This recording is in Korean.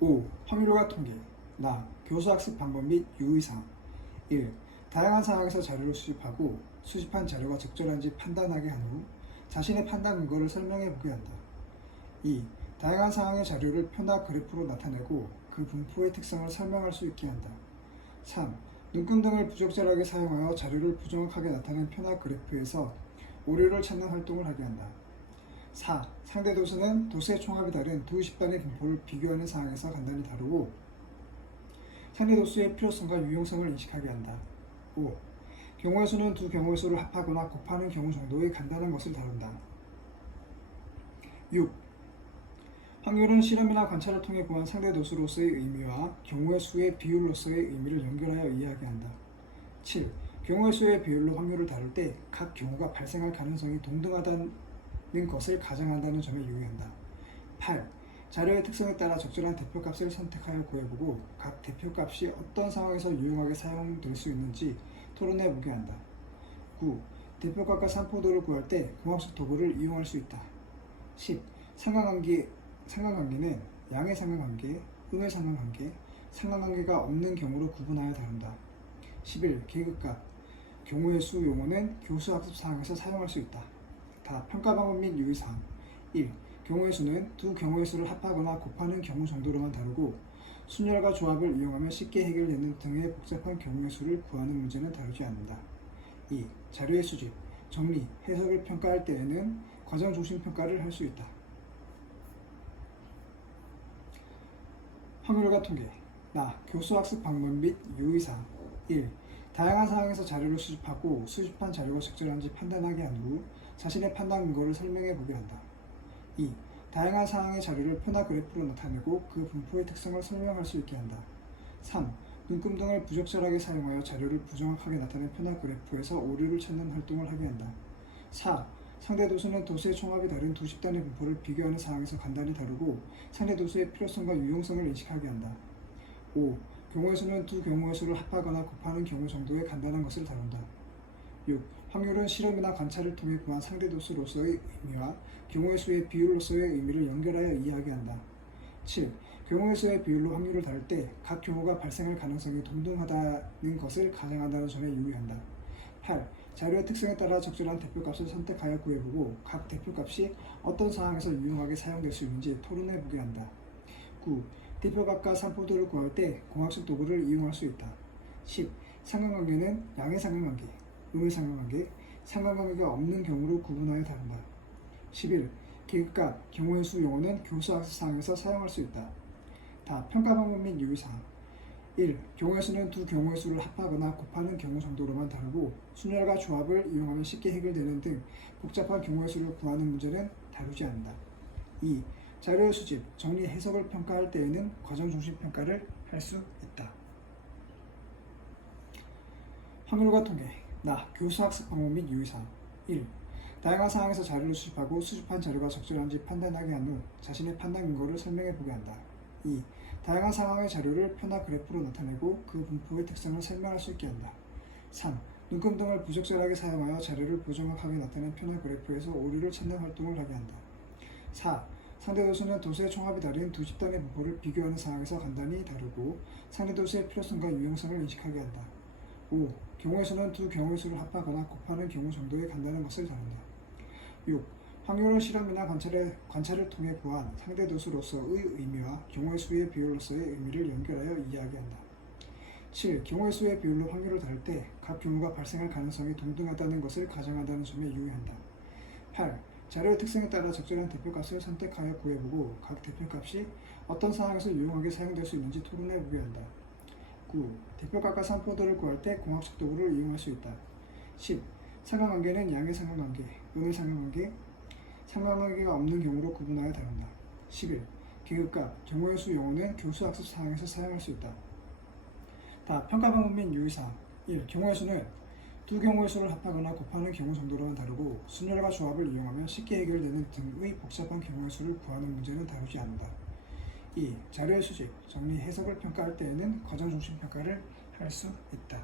5. 확률과 통계. 나. 교수학습 방법 및 유의사항. 1. 다양한 상황에서 자료를 수집하고 수집한 자료가 적절한지 판단하게 한 후 자신의 판단 근거를 설명해 보게 한다. 2. 다양한 상황의 자료를 표나 그래프로 나타내고 그 분포의 특성을 설명할 수 있게 한다. 3. 눈금 등을 부적절하게 사용하여 자료를 부정확하게 나타낸 표나 그래프에서 오류를 찾는 활동을 하게 한다. 4. 상대 도수는 도수의 총합이 다른 두 집단의 분포를 비교하는 상황에서 간단히 다루고 상대 도수의 필요성과 유용성을 인식하게 한다. 5. 경우의 수는 두 경우의 수를 합하거나 곱하는 경우 정도의 간단한 것을 다룬다. 6. 확률은 실험이나 관찰을 통해 구한 상대 도수로서의 의미와 경우의 수의 비율로서의 의미를 연결하여 이해하게 한다. 7. 경우의 수의 비율로 확률을 다룰 때 각 경우가 발생할 가능성이 동등하다는 것을 가정한다는 점에 유의한다. 8. 자료의 특성에 따라 적절한 대표값을 선택하여 구해보고 각 대표값이 어떤 상황에서 유용하게 사용될 수 있는지 토론해보게 한다. 9. 대표값과 산포도를 구할 때 공학적 도구를 이용할 수 있다. 10. 상관관계는 양의 상관관계, 음의 상관관계, 상관관계가 없는 경우로 구분하여 다룬다. 11. 계급값. 경우의 수 용어는 교수 학습 사항에서 사용할 수 있다. 다 평가 방법 및 유의사항. 1. 경우의 수는 두 경우의 수를 합하거나 곱하는 경우 정도로만 다루고 순열과 조합을 이용하면 쉽게 해결되는 등의 복잡한 경우의 수를 구하는 문제는 다루지 않는다. 2. 자료의 수집, 정리, 해석을 평가할 때에는 과정 중심 평가를 할 수 있다. 확률과 통계. 나. 교수 학습 방법 및 유의사항. 1. 다양한 상황에서 자료를 수집하고 수집한 자료가 적절한지 판단하게 한 후 자신의 판단 근거를 설명해 보게 한다. 2. 다양한 상황의 자료를 표나 그래프로 나타내고 그 분포의 특성을 설명할 수 있게 한다. 3. 눈금 등을 부적절하게 사용하여 자료를 부정확하게 나타낸 표나 그래프에서 오류를 찾는 활동을 하게 한다. 4. 상대 도수는 도수의 총합이 다른 두 집단의 분포를 비교하는 상황에서 간단히 다루고 상대 도수의 필요성과 유용성을 인식하게 한다. 5. 경우의 수는 두 경우의 수를 합하거나 곱하는 경우 정도의 간단한 것을 다룬다. 6. 확률은 실험이나 관찰을 통해 구한 상대 도수로서의 의미와 경우의 수의 비율로서의 의미를 연결하여 이해하게 한다. 7. 경우의 수의 비율로 확률을 다룰 때 각 경우가 발생할 가능성이 동등하다는 것을 가정한다는 점에 유의한다. 8. 자료의 특성에 따라 적절한 대표값을 선택하여 구해보고 각 대표값이 어떤 상황에서 유용하게 사용될 수 있는지 토론해보게 한다. 9. 대표값과 산포도를 구할 때 공학적 도구를 이용할 수 있다. 10. 상관관계는 양의 상관관계, 음의 상관관계, 상관관계가 없는 경우로 구분하여 다룬다. 11. 계급값, 경우의 수 용어는 교수 학습사항에서 사용할 수 있다. 다 평가 방법 및 유의사항. 1. 경우의 수는 두 경우의 수를 합하거나 곱하는 경우 정도로만 다루고 순열과 조합을 이용하면 쉽게 해결되는 등 복잡한 경우의 수를 구하는 문제는 다루지 않는다. 2. 자료의 수집, 정리, 해석을 평가할 때에는 과정 중심 평가를 할 수 있다. 확률과 통계. 나. 교수 학습 방법 및 유의사항. 1. 다양한 상황에서 자료를 수집하고 수집한 자료가 적절한지 판단하게 한 후 자신의 판단 근거를 설명해 보게 한다. 2. 다양한 상황의 자료를 표나 그래프로 나타내고 그 분포의 특성을 설명할 수 있게 한다. 3. 눈금 등을 부적절하게 사용하여 자료를 부정확하게 나타낸 표나 그래프에서 오류를 찾는 활동을 하게 한다. 4. 상대 도수는 도수의 총합이 다른 두 집단의 분포를 비교하는 상황에서 간단히 다루고 상대 도수의 필요성과 유용성을 인식하게 한다. 5. 경우의 수는 두 경우의 수를 합하거나 곱하는 경우 정도의 간단한 것을 다룬다. 6. 확률은 실험이나 관찰을 통해 구한 상대 도수로서의 의미와 경우의 수의 비율로서의 의미를 연결하여 이해하게 한다. 7. 경우의 수의 비율로 확률을 다룰 때 각 경우가 발생할 가능성이 동등하다는 것을 가정한다는 점에 유의한다. 8. 자료의 특성에 따라 적절한 대표값을 선택하여 구해보고 각 대표값이 어떤 상황에서 유용하게 사용될 수 있는지 토론해보게 한다. 9. 대표값과 산포도를 구할 때 공학적 도구를 이용할 수 있다. 10. 상관관계는 양의 상관관계, 음의 상관관계, 상관관계가 없는 경우로 구분하여 다룬다. 11. 계급값, 경우의 수 용어는 교수 학습 사항에서 사용할 수 있다. 다 평가 방법 및 유의사항. 1. 경우의 수는 두 경우의 수를 합하거나 곱하는 경우 정도로만 다루고 순열과 조합을 이용하면 쉽게 해결되는 등의 복잡한 경우의 수를 구하는 문제는 다루지 않는다. 2. 자료의 수집, 정리, 해석을 평가할 때에는 과정 중심 평가를 할 수 있다.